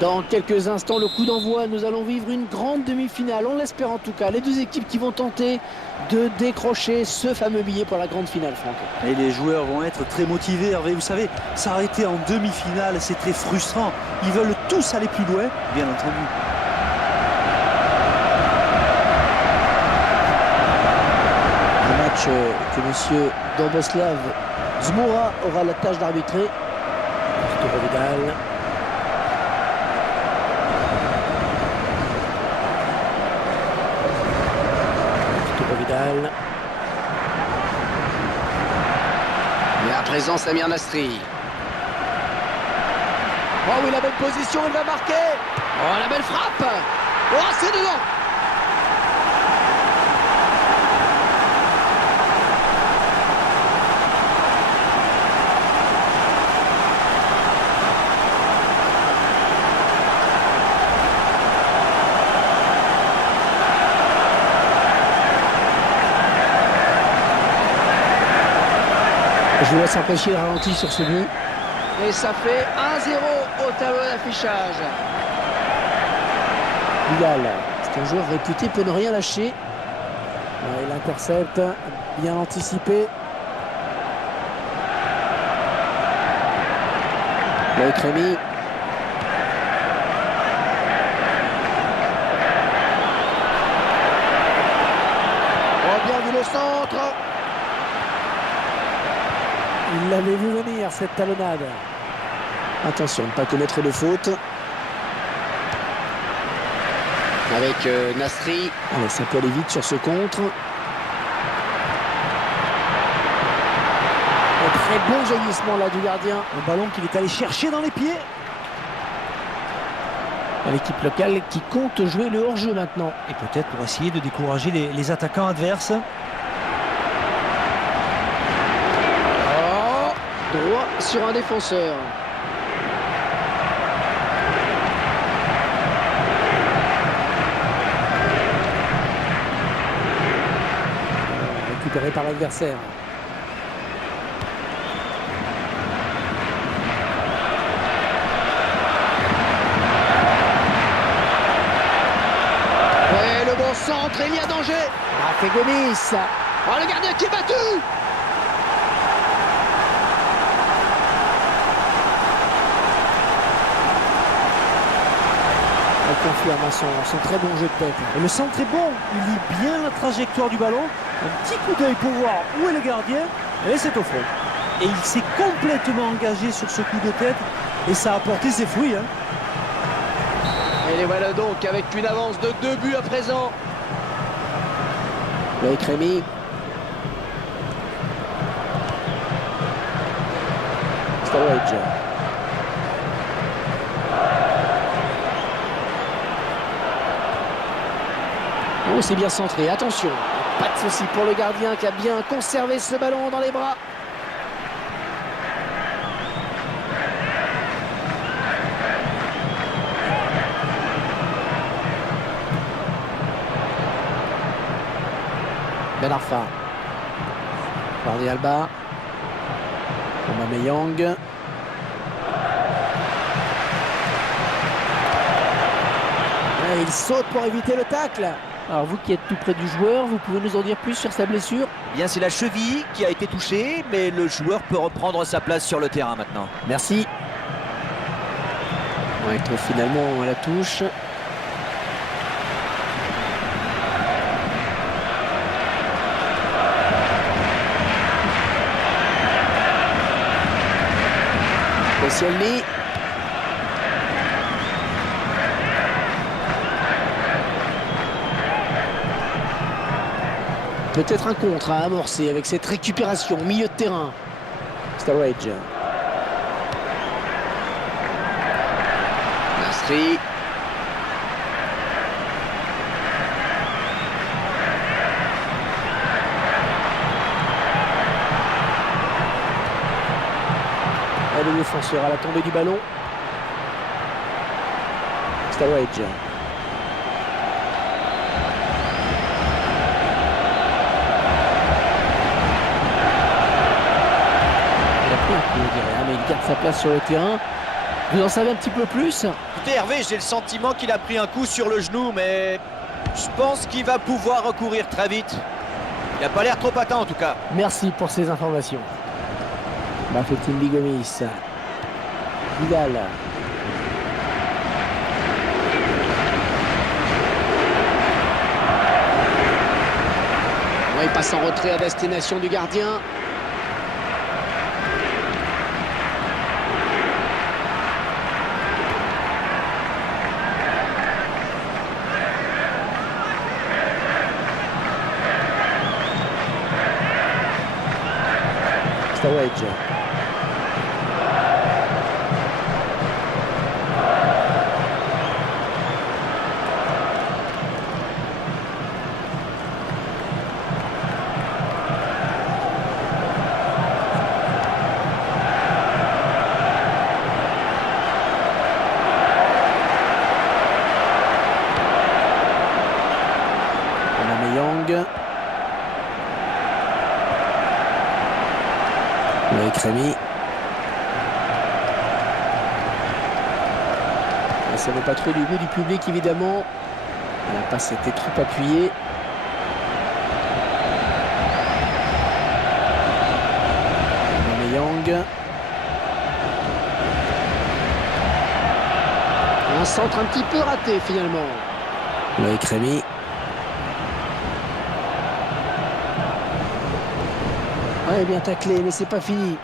Dans quelques instants, le coup d'envoi, nous allons vivre une grande demi-finale, on l'espère en tout cas. Les deux équipes qui vont tenter de décrocher ce fameux billet pour la grande finale, Franck. Et les joueurs vont être très motivés, Hervé. Vous savez, s'arrêter en demi-finale, c'est très frustrant. Ils veulent tous aller plus loin, bien entendu. Un match que M. Doboslav Zmoura aura la tâche d'arbitrer. Arturo Vidal. Vidal. Et à présent, Samir Nasri. Oh oui, la bonne position, il va marquer. Oh, la belle frappe. Oh, c'est dedans. Je vous laisse apprécier le ralenti sur ce but. Et ça fait 1-0 au tableau d'affichage. Vidal, c'est un joueur réputé pour ne rien lâcher. Il intercepte, bien anticipé. Loïc Rémy. Oh, bien vu le centre. Il l'avait vu venir, cette talonnade. Attention, ne pas commettre de faute. Avec Nasri. Allez, ça peut aller vite sur ce contre. Un très bon jaillissement là du gardien. Un ballon qu'il est allé chercher dans les pieds. L'équipe locale qui compte jouer le hors-jeu maintenant. Et peut-être pour essayer de décourager les attaquants adverses. Droit sur un défenseur. Récupéré par l'adversaire. Et le bon centre, il y a danger. Fait Gomis. Oh, le gardien qui est battu. Elle confirme son très bon jeu de tête. Et le centre est bon, il lit bien la trajectoire du ballon. Un petit coup d'œil pour voir où est le gardien. Et c'est au fond. Et il s'est complètement engagé sur ce coup de tête. Et ça a apporté ses fruits. Et les voilà donc avec une avance de 2 buts à présent. Loïc Rémy. Sturridge. Oh, c'est bien centré, attention. Pas de souci pour le gardien qui a bien conservé ce ballon dans les bras. Ben Arfa. Jordi Alba. Aubameyang. Et il saute pour éviter le tacle. Alors vous qui êtes tout près du joueur, vous pouvez nous en dire plus sur sa blessure? Eh bien, c'est la cheville qui a été touchée, mais le joueur peut reprendre sa place sur le terrain maintenant. Merci. On va être finalement à la touche. Koscielny. Peut-être un contre à amorcer avec cette récupération au milieu de terrain. Sturridge. Nasri. Et le défenseur à la tombée du ballon. Sturridge. Il a pris un coup, on dirait, hein, mais il garde sa place sur le terrain. Vous en savez un petit peu plus? Écoutez Hervé, j'ai le sentiment qu'il a pris un coup sur le genou, mais je pense qu'il va pouvoir recourir très vite. Il n'a pas l'air trop atteint en tout cas. Merci pour ces informations. Bafétine Gomis. Vidal. Ouais, il passe en retrait à destination du gardien. Stawedge. Avec Rémy. Ça ne va pas trop du goût du public évidemment. La passe était trop appuyée. Yang. Un centre un petit peu raté finalement. Avec Rémy. Ouais, bien taclé, mais c'est pas fini.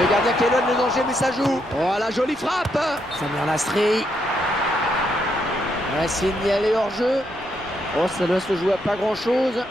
Le gardien qui éloigne le danger, mais ça joue. Oh, la jolie frappe. Samir Nasri. Ouais, signalé hors jeu. Oh, ça doit se jouer à pas grand chose.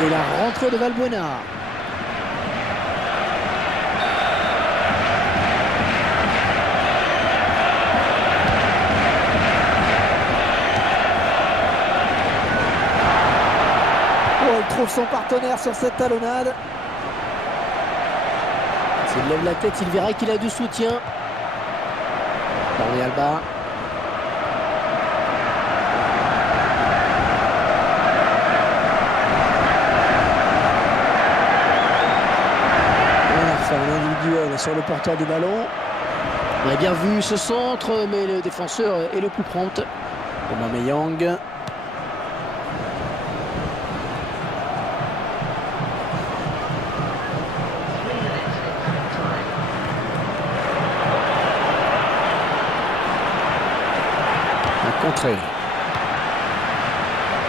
Et la rentrée de Valbuena. Oh, il trouve son partenaire sur cette talonnade. S'il lève la tête, il verra qu'il a du soutien. Jordi Alba. Un individuel sur le porteur du ballon. On a bien vu ce centre, mais le défenseur est le plus prompt. Aubameyang. Un contré.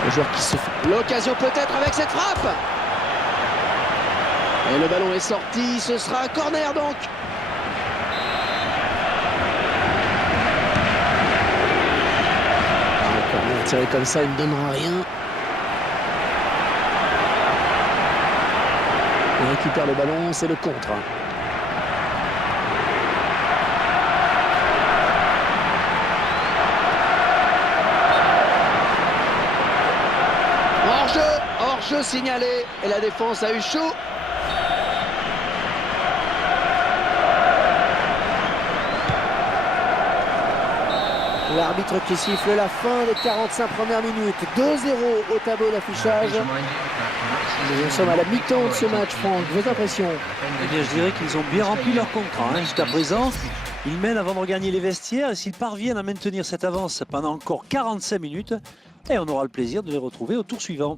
Le joueur qui se fait. L'occasion peut-être avec cette frappe. Et le ballon est sorti, ce sera un corner donc. Le corner tiré comme ça, il ne donnera rien. On récupère le ballon, c'est le contre. Hors-jeu signalé et la défense a eu chaud. L'arbitre qui siffle la fin des 45 premières minutes. 2-0 au tableau d'affichage. Nous sommes à la mi-temps de ce match, Franck. Vos impressions? Eh bien, je dirais qu'ils ont bien rempli leur contrat. Jusqu'à présent, ils mènent avant de regagner les vestiaires. Et s'ils parviennent à maintenir cette avance pendant encore 45 minutes, et on aura le plaisir de les retrouver au tour suivant.